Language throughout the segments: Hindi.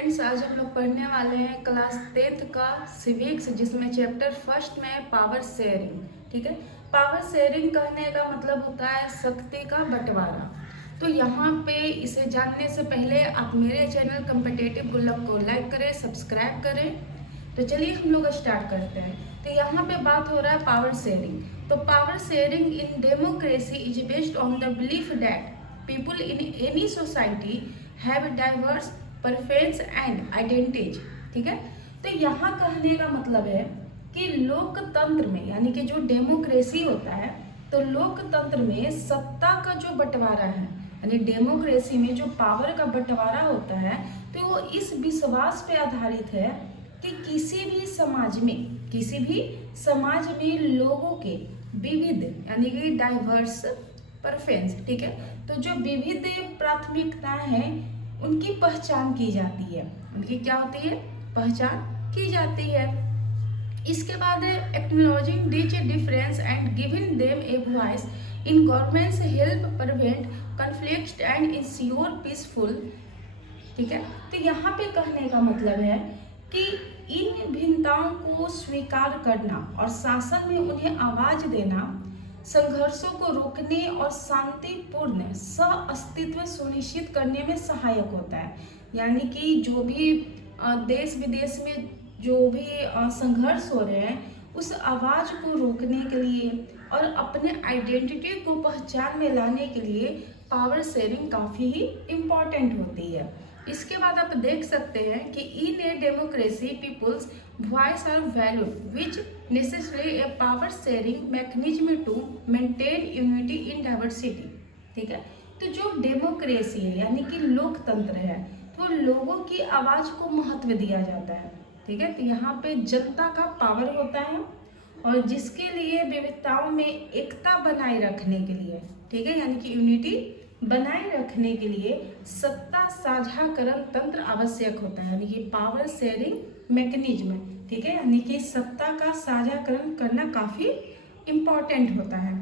फ्रेंड्स, आज हम लोग पढ़ने वाले हैं क्लास 10th का सिविक्स, जिसमें चैप्टर फर्स्ट में है पावर शेयरिंग। ठीक है, पावर शेयरिंग कहने का मतलब होता है शक्ति का बंटवारा। तो यहाँ पे इसे जानने से पहले आप मेरे चैनल कॉम्पिटिटिव गुल्लक को लाइक करें, सब्सक्राइब करें। तो चलिए हम लोग स्टार्ट करते हैं। तो यहाँ पे बात हो रहा है पावर शेयरिंग। तो power sharing in democracy is based on the belief that people in any society have diverse preference and identities. ठीक है, तो यहाँ कहने का मतलब है कि लोकतंत्र में, यानी कि जो डेमोक्रेसी होता है, तो लोकतंत्र में सत्ता का जो बंटवारा है, यानी डेमोक्रेसी में जो पावर का बंटवारा होता है, तो वो इस विश्वास पे आधारित है कि किसी भी समाज में लोगों के विविध, यानी कि डाइवर्स प्रेफरेंस, ठीक है, तो जो विविध प्राथमिकताएं हैं उनकी पहचान की जाती है। उनकी क्या होती है? पहचान की जाती है। इसके बाद है acknowledging this difference and giving them a voice in governments help prevent conflict and ensure peaceful. ठीक है, तो यहाँ पे कहने का मतलब है कि इन भिन्नताओं को स्वीकार करना और शासन में उन्हें आवाज देना संघर्षों को रोकने और शांतिपूर्ण सह अस्तित्व सुनिश्चित करने में सहायक होता है। यानी कि जो भी देश विदेश में जो भी संघर्ष हो रहे हैं, उस आवाज को रोकने के लिए और अपने आइडेंटिटी को पहचान में लाने के लिए पावर शेयरिंग काफ़ी ही इम्पॉर्टेंट होती है। इसके बाद आप देख सकते हैं कि in a democracy people's voice are valued which necessary a power sharing mechanism to maintain unity in diversity. ठीक है, तो जो डेमोक्रेसी है, यानी कि लोकतंत्र है, तो लोगों की आवाज को महत्व दिया जाता है। ठीक है, तो यहाँ पे जनता का पावर होता है और जिसके लिए विविधताओं में एकता बनाए रखने के लिए, ठीक है, यानी कि यूनिटी बनाए रखने के लिए सत्ता साझाकरण तंत्र आवश्यक होता है, यानी कि पावर शेयरिंग मैकेनिज्म। ठीक है, यानी कि सत्ता का साझाकरण करना काफी इम्पोर्टेंट होता है।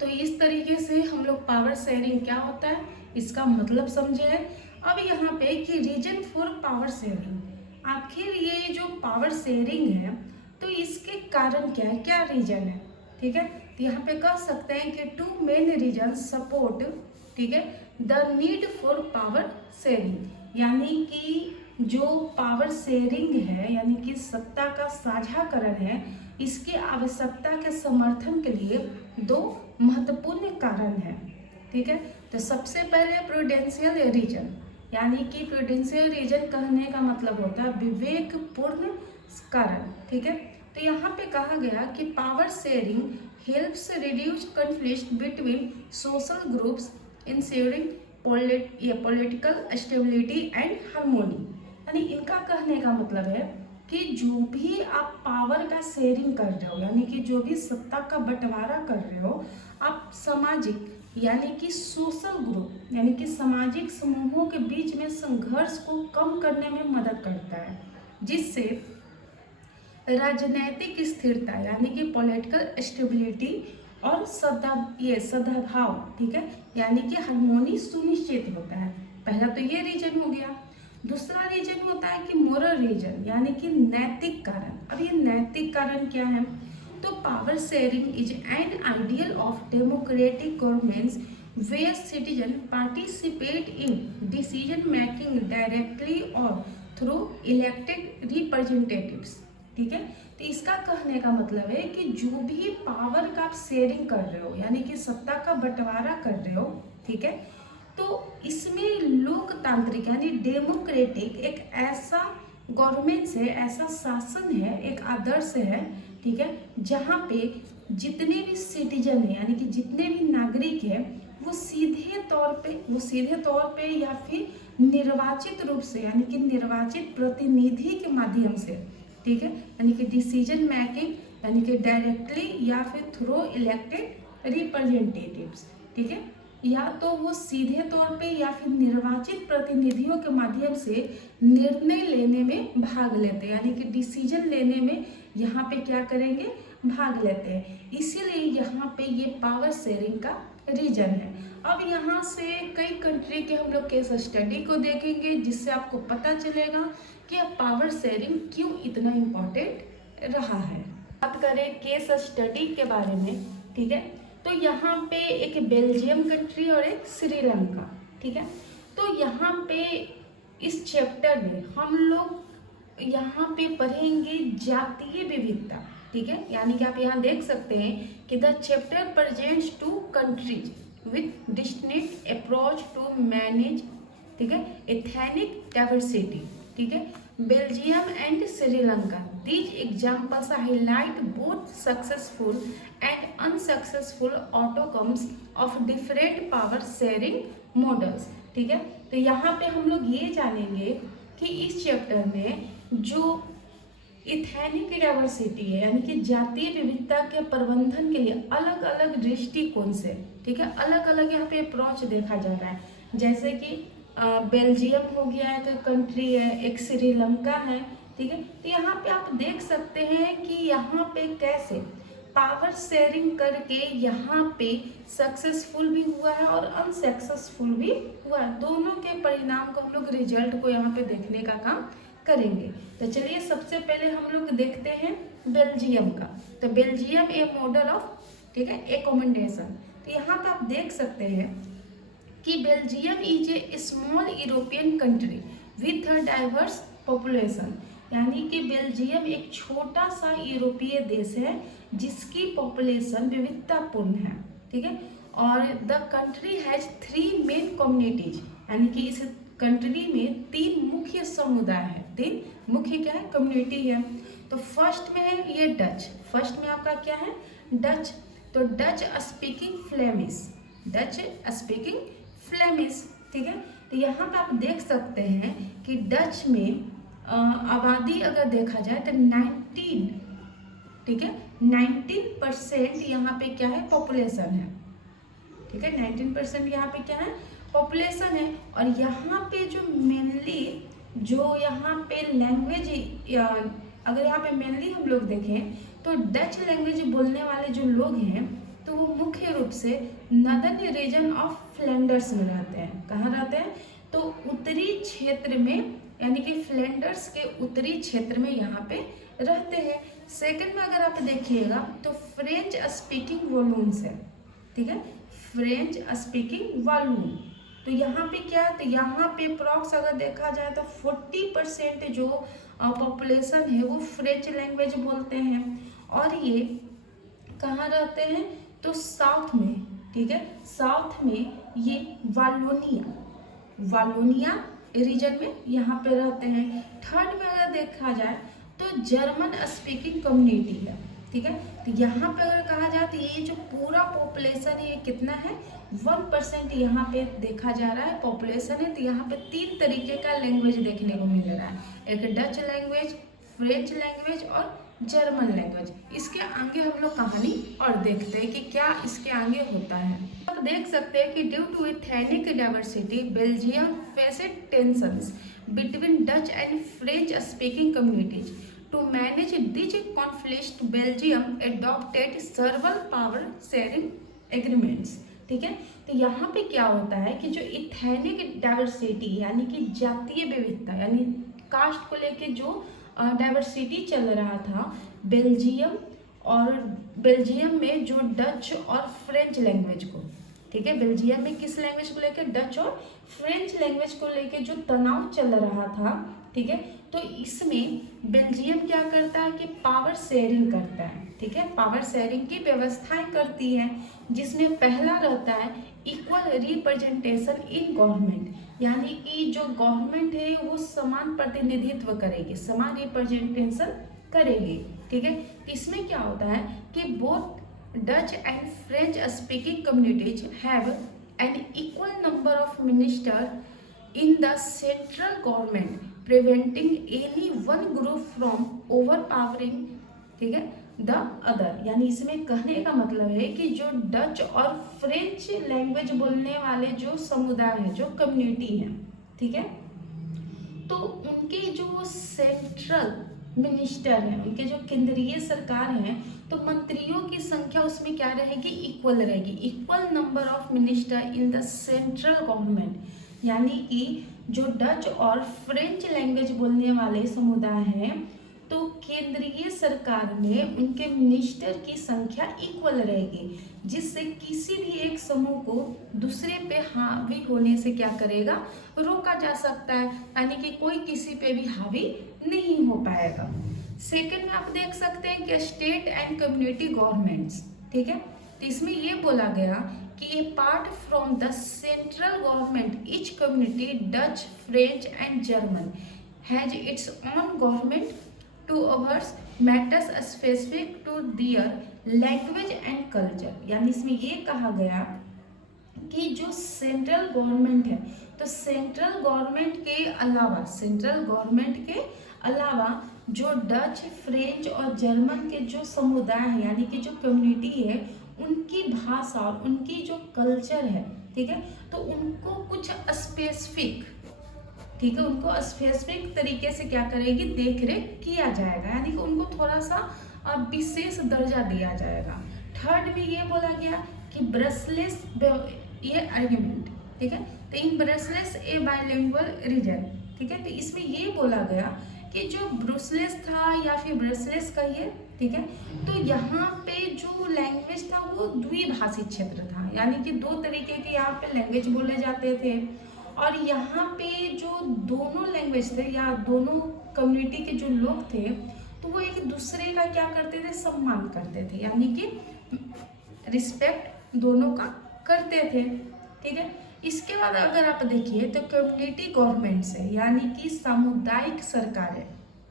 तो इस तरीके से हम लोग पावर शेयरिंग क्या होता है इसका मतलब समझे हैं। अब यहाँ पे कि रीजन फॉर पावर शेयरिंग, आखिर ये जो पावर शेयरिंग है तो इसके कारण क्या है, क्या रीजन है। ठीक है, तो यहाँ पे कह सकते हैं कि टू मेन रीजन सपोर्ट, ठीक है, the need for power sharing, यानी कि जो पावर शेयरिंग है, यानी कि सत्ता का साझाकरण है, इसकी आवश्यकता के समर्थन के लिए दो महत्वपूर्ण कारण है। ठीक है, तो सबसे पहले प्रूडेंशियल रीजन, यानी कि प्रूडेंशियल रीजन कहने का मतलब होता है विवेकपूर्ण कारण। ठीक है, तो यहाँ पे कहा गया कि power sharing helps reduce conflict between social groups ensuring political stability and harmony. यानी इनका कहने का मतलब है कि जो भी आप पावर का शेयरिंग कर रहे हो, यानी कि जो भी सत्ता का बंटवारा कर रहे हो, आप सामाजिक, यानी कि सोशल ग्रुप, यानी कि सामाजिक समूहों के बीच में संघर्ष को कम करने में मदद करता है, जिससे राजनैतिक स्थिरता, यानी कि पॉलिटिकल स्टेबिलिटी और सद्भाव, ठीक है, यानी कि हार्मोनी सुनिश्चित होता है। पहला तो ये रीजन हो गया। दूसरा रीजन होता है कि मोरल रीजन, यानी कि नैतिक कारण। अब ये नैतिक कारण क्या है? तो power sharing is an ideal of democratic governments where citizen participate in decision making directly और थ्रू इलेक्टेड रिप्रेजेंटेटिव्स। ठीक है, तो इसका कहने का मतलब है कि जो भी पावर का आप शेयरिंग कर रहे हो, यानी कि सत्ता का बंटवारा कर रहे हो, ठीक है, तो इसमें लोकतांत्रिक यानी डेमोक्रेटिक एक ऐसा गवर्नमेंट है, ऐसा शासन है, एक आदर्श है, ठीक है, जहाँ पे जितने भी सिटीजन है, यानी कि जितने भी नागरिक है, वो सीधे तौर पे या फिर निर्वाचित रूप से, यानी कि निर्वाचित प्रतिनिधि के माध्यम से, ठीक है, यानी कि डिसीजन मेकिंग, यानी कि डायरेक्टली या फिर थ्रू इलेक्टेड रिप्रेजेंटेटिव्स, ठीक है, या तो वो सीधे तौर पे या फिर निर्वाचित प्रतिनिधियों के माध्यम से निर्णय लेने में भाग लेते हैं, यानी कि डिसीजन लेने में यहाँ पे क्या करेंगे, भाग लेते हैं। इसीलिए यहाँ पे ये पावर शेयरिंग का रीजन है। अब यहाँ से कई कंट्री के हम लोग केस स्टडी को देखेंगे, जिससे आपको पता चलेगा कि अब पावर शेयरिंग क्यों इतना इम्पोर्टेंट रहा है। बात करें केस स्टडी के बारे में, ठीक है, तो यहाँ पे एक बेल्जियम कंट्री और एक श्रीलंका, ठीक है। तो यहाँ पे इस चैप्टर में हम लोग यहाँ पे पढ़ेंगे जातीय विविधता, ठीक है। यानी कि आप यहाँ देख सकते हैं कि the chapter presents to countries with distinct approach to manage, ठीक है, एथनिक डाइवर्सिटी, ठीक है, Belgium and Sri Lanka. These examples highlight both successful and unsuccessful outcomes of different power sharing models, ठीक है। तो यहाँ पे हम लोग ये जानेंगे कि इस चैप्टर में जो इथेनिक डाइवर्सिटी है, यानी कि जातीय विविधता के प्रबंधन के लिए अलग अलग दृष्टिकोण से, ठीक है, अलग अलग यहाँ पे अप्रोच देखा जा रहा है। जैसे कि बेल्जियम हो गया, एक कंट्री है, एक श्रीलंका है, ठीक है। तो यहाँ पे आप देख सकते हैं कि यहाँ पे कैसे पावर शेयरिंग करके यहाँ पे सक्सेसफुल भी हुआ है और अनसक्सेसफुल भी हुआ है। दोनों के परिणाम को हम लोग रिजल्ट को यहाँ पे देखने का काम करेंगे। तो चलिए सबसे पहले हम लोग देखते हैं बेल्जियम का। तो बेल्जियम ए मॉडल ऑफ, ठीक है, एकॉमोडेशन। तो यहाँ पे आप देख सकते हैं कि Belgium is a small European country with a diverse population, यानी कि बेल्जियम एक छोटा सा यूरोपीय देश है जिसकी पॉपुलेशन विविधतापूर्ण है, ठीक है। और the country has 3 main communities, यानी कि इस कंट्री में 3 मुख्य समुदाय है, 3 मुख्य क्या है, कम्युनिटी है। तो फर्स्ट में है ये डच, फर्स्ट में आपका क्या है, डच। तो Dutch speaking Flemish, Dutch speaking Flemish, ठीक है। तो यहाँ पे आप देख सकते हैं कि डच में आबादी अगर देखा जाए तो 19, ठीक है, 19% यहाँ पे क्या है, पॉपुलेशन है, ठीक है, 19% यहाँ पे क्या है, पॉपुलेशन है। और यहाँ पे जो मेनली जो यहाँ पे लैंग्वेज, अगर यहाँ पे मेनली हम लोग देखें तो डच लैंग्वेज बोलने वाले जो लोग हैं तो वो मुख्य रूप से नदर्न रीजन ऑफ फ्लैंडर्स में रहते हैं। कहाँ रहते हैं, तो उत्तरी क्षेत्र में, यानी कि फ्लैंडर्स के उत्तरी क्षेत्र में यहाँ पे रहते हैं। सेकंड में अगर आप देखिएगा तो फ्रेंच स्पीकिंग वॉल्यूम्स है, ठीक है, फ्रेंच स्पीकिंग वॉल्यूम। तो यहाँ पे क्या है, तो यहाँ पे अप्रॉक्स अगर देखा जाए तो 40% जो पॉपुलेशन है वो फ्रेंच लैंग्वेज बोलते हैं। और ये कहाँ रहते हैं, तो साउथ में, ठीक है, साउथ में ये वालोनिया रीजन में यहाँ पे रहते हैं। थर्ड में अगर देखा जाए तो जर्मन स्पीकिंग कम्युनिटी है, ठीक है। तो यहाँ पे अगर कहा जाए तो ये जो पूरा पॉपुलेशन है ये कितना है, 1% यहाँ पे देखा जा रहा है पॉपुलेशन है। तो यहाँ पे 3 तरीके का लैंग्वेज देखने को मिल रहा है, एक डच लैंग्वेज, फ्रेंच लैंग्वेज और जर्मन लैंग्वेज। इसके आगे हम लोग कहानी और देखते हैं कि क्या इसके आगे होता है। आप देख सकते हैं कि due to ethnic diversity Belgium faced tensions between Dutch and French speaking communities. To manage this conflict Belgium adopted several power sharing agreements, ठीक है। तो यहाँ पे क्या होता है कि जो इथेनिक डाइवर्सिटी यानी कि जातीय विविधता, यानी कास्ट को लेके जो डाइवर्सिटी चल रहा था बेल्जियम में जो डच और फ्रेंच लैंग्वेज को, ठीक है, बेल्जियम में किस लैंग्वेज को लेकर, डच और फ्रेंच लैंग्वेज को लेकर जो तनाव चल रहा था, ठीक है। तो इसमें बेल्जियम क्या करता है कि पावर शेयरिंग करता है, ठीक है, पावर शेयरिंग की व्यवस्थाएं करती है, जिसमें पहला रहता है इक्वल रिप्रेजेंटेशन इन गवर्नमेंट, यानी कि जो गवर्नमेंट है वो समान प्रतिनिधित्व करेगी, समान रिप्रेजेंटेशन करेगी, ठीक है। इसमें क्या होता है कि both Dutch and French speaking communities have an equal number of minister in the central government preventing any one group from overpowering, ठीक है, द अदर। यानी इसमें कहने का मतलब है कि जो डच और फ्रेंच लैंग्वेज बोलने वाले जो समुदाय है, जो कम्युनिटी है, ठीक है, तो उनके जो सेंट्रल मिनिस्टर हैं, उनके जो केंद्रीय सरकार हैं, तो मंत्रियों की संख्या उसमें क्या रहेगी, इक्वल रहेगी, equal number of minister in the central government. यानी कि जो डच और फ्रेंच लैंग्वेज बोलने वाले समुदाय हैं, तो केंद्रीय सरकार में उनके मिनिस्टर की संख्या इक्वल रहेगी, जिससे किसी भी एक समूह को दूसरे पे हावी होने से क्या करेगा, रोका जा सकता है, यानी कि कोई किसी पे भी हावी नहीं हो पाएगा। सेकंड में आप देख सकते हैं कि स्टेट एंड कम्युनिटी गवर्नमेंट्स, ठीक है, तो इसमें ये बोला गया कि apart from the central government each community Dutch, French and German has its own government to oversee matters specific to their language and culture. यानी इसमें ये कहा गया कि जो सेंट्रल गवर्नमेंट है, तो सेंट्रल गवर्नमेंट के अलावा जो डच, फ्रेंच और जर्मन के जो समुदाय है, यानी कि जो कम्युनिटी है, उनकी भाषा और उनकी जो कल्चर है, ठीक है, तो उनको कुछ स्पेसिफिक, ठीक है, उनको स्पेसिफिक तरीके से क्या करेगी, देख रेख किया जाएगा, यानी कि उनको थोड़ा सा विशेष दर्जा दिया जाएगा। थर्ड में ये बोला गया कि ब्रसलेस ये आर्ग्यूमेंट, ठीक है, तो इन ब्रसलेस ए बाइलिंगुअल रीजन, ठीक है, तो इसमें ये बोला गया कि जो ब्रुसलेस था या फिर ब्रसलेस का ये, ठीक है, तो यहाँ पे जो लैंग्वेज था वो द्विभाषी क्षेत्र था, यानी कि दो तरीके के यहाँ पे लैंग्वेज बोले जाते थे, और यहाँ पे जो दोनों लैंग्वेज थे या दोनों कम्युनिटी के जो लोग थे, तो वो एक दूसरे का क्या करते थे, सम्मान करते थे, यानी कि रिस्पेक्ट दोनों का करते थे, ठीक है। इसके बाद अगर आप देखिए तो कम्युनिटी गवर्नमेंट्स है, यानी कि सामुदायिक सरकार है,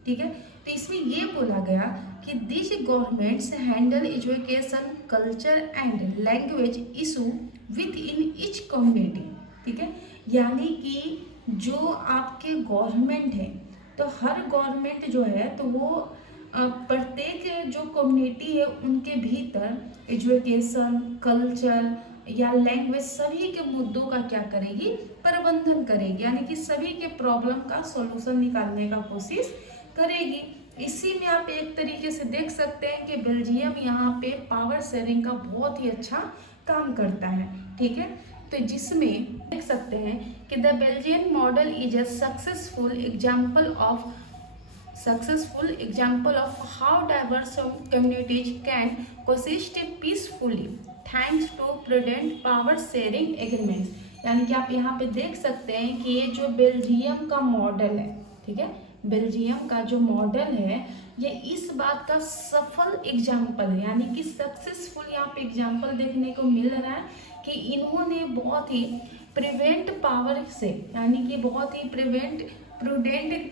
ठीक है, तो इसमें ये बोला गया कि this governments handle education, culture and language issue with in each community, ठीक है, यानी कि जो आपके गवर्नमेंट है, तो हर गवर्नमेंट जो है तो वो प्रत्येक जो कम्युनिटी है उनके भीतर एजुकेशन, कल्चर या लैंग्वेज सभी के मुद्दों का क्या करेगी, प्रबंधन करेगी, यानी कि सभी के प्रॉब्लम का सॉल्यूशन निकालने का कोशिश करेगी। इसी में आप एक तरीके से देख सकते हैं कि बेल्जियम यहाँ पे पावर शेयरिंग का बहुत ही अच्छा काम करता है, ठीक है, तो जिसमें देख सकते हैं कि the Belgian model is a successful example of how diverse communities can coexist peacefully thanks to prudent power sharing agreements. यानी कि आप यहाँ पे देख सकते हैं कि ये जो बेल्जियम का मॉडल है, ठीक है, बेल्जियम का जो मॉडल है ये इस बात का सफल एग्जाम्पल है, यानी कि सक्सेसफुल यहाँ पे एग्जाम्पल देखने को मिल रहा है कि इन्होंने बहुत ही प्रिवेंट पावर से, यानी कि बहुत ही प्रूडेंट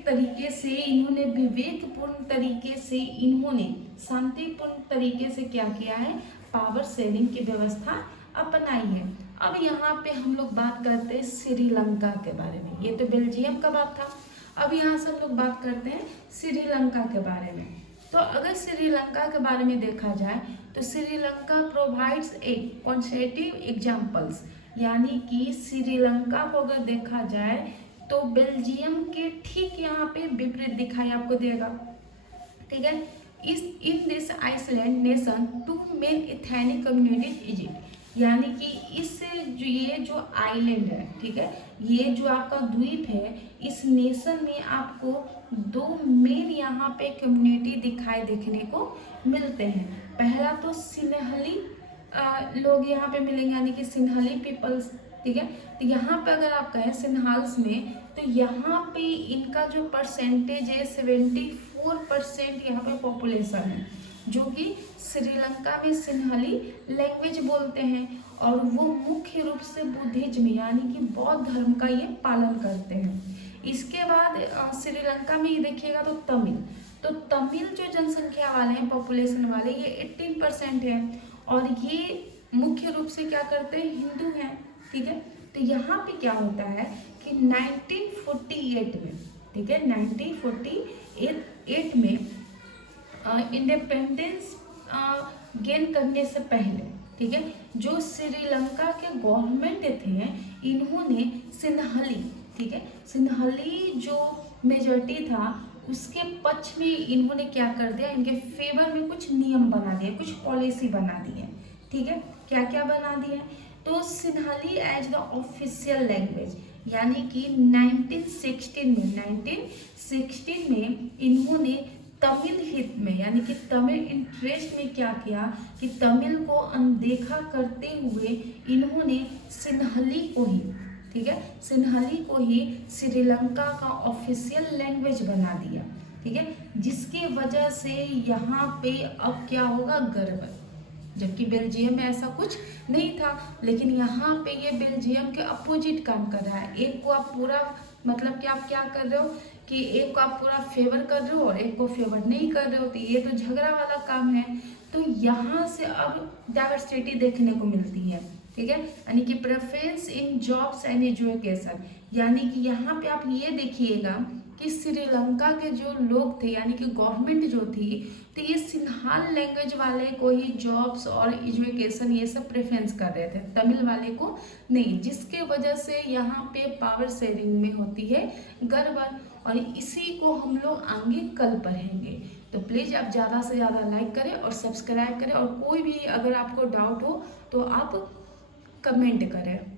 तरीके से, इन्होंने विवेकपूर्ण तरीके से, इन्होंने शांतिपूर्ण तरीके से क्या किया है, पावर शेयरिंग की व्यवस्था अपनाई है। अब यहाँ पे हम लोग बात करते हैं श्रीलंका के बारे में। ये तो बेल्जियम का बात था, अब यहाँ से हम लोग बात करते हैं श्रीलंका के बारे में। तो अगर श्रीलंका के बारे में देखा जाए तो श्रीलंका प्रोवाइड्स ए कॉन्सेटिव एग्जाम्पल्स, यानी कि श्रीलंका को अगर देखा जाए तो बेल्जियम के ठीक यहाँ पे विपरीत दिखाई आपको देगा, ठीक है। In this island nation two main ethnic communities इजिप्ट, यानी कि इस ये जो आइलैंड है, ठीक है, ये जो आपका द्वीप है, इस नेशन में आपको दो मेन यहाँ पे कम्युनिटी दिखाई देखने को मिलते हैं। पहला तो सिन्हली लोग यहाँ पे मिलेंगे, यानी कि सिन्हली पीपल्स, ठीक है, तो यहाँ पे अगर आप कहें सिन्हाल्स में, तो यहाँ पे इनका जो परसेंटेज है 74% यहाँ पे पॉपुलेशन है, जो कि श्रीलंका में सिन्हली लैंग्वेज बोलते हैं, और वो मुख्य रूप से बुद्धिज्म यानी कि बौद्ध धर्म का ये पालन करते हैं। इसके बाद श्रीलंका में ये देखिएगा तो तमिल जो जनसंख्या वाले हैं, पॉपुलेशन वाले, ये 18% है, और ये मुख्य रूप से क्या करते हैं, हिंदू हैं, ठीक है। तो यहाँ पे क्या होता है कि 1948 में, ठीक है, 1948 में इंडिपेंडेंस गेन करने से पहले, ठीक है, जो श्रीलंका के गवर्नमेंट थे, इन्होंने सिन्हली, ठीक है, सिन्हली जो मेजॉरिटी था उसके पक्ष में इन्होंने क्या कर दिया, इनके फेवर में कुछ नियम बना दिए, कुछ पॉलिसी बना दी है। ठीक है, क्या क्या बना दिया? तो सिन्हली एज द ऑफिशियल लैंग्वेज, यानी कि 1916 में इन्होंने तमिल हित में, यानी कि तमिल इंटरेस्ट में क्या किया कि तमिल को अनदेखा करते हुए इन्होंने सिन्हली को ही, ठीक है, सिन्हली को ही श्रीलंका का ऑफिशियल लैंग्वेज बना दिया। ठीक है, जिसकी वजह से यहाँ पे अब क्या होगा, गर्व, जबकि बेल्जियम में ऐसा कुछ नहीं था, लेकिन यहाँ पे ये बेल्जियम के अपोजिट काम कर रहा है। एक को आप पूरा, मतलब कि आप क्या कर रहे हो कि एक को आप पूरा फेवर कर रहे हो और एक को फेवर नहीं कर रहे हो, तो ये तो झगड़ा वाला काम है। तो यहाँ से अब डाइवर्सिटी देखने को मिलती है। ठीक है, यानी कि preference in jobs and education, यानी कि यहाँ पे आप ये देखिएगा कि श्रीलंका के जो लोग थे, यानी कि गवर्नमेंट जो थी, तो ये सिन्हाल लैंग्वेज वाले को ही जॉब्स और एजुकेशन ये सब प्रेफरेंस कर रहे थे, तमिल वाले को नहीं, जिसके वजह से यहाँ पे पावर शेयरिंग में होती है गड़बड़, और इसी को हम लोग आगे कल पढ़ेंगे। तो प्लीज़ आप ज़्यादा से ज़्यादा लाइक करें और सब्सक्राइब करें, और कोई भी अगर आपको डाउट हो तो आप कमेंट करें।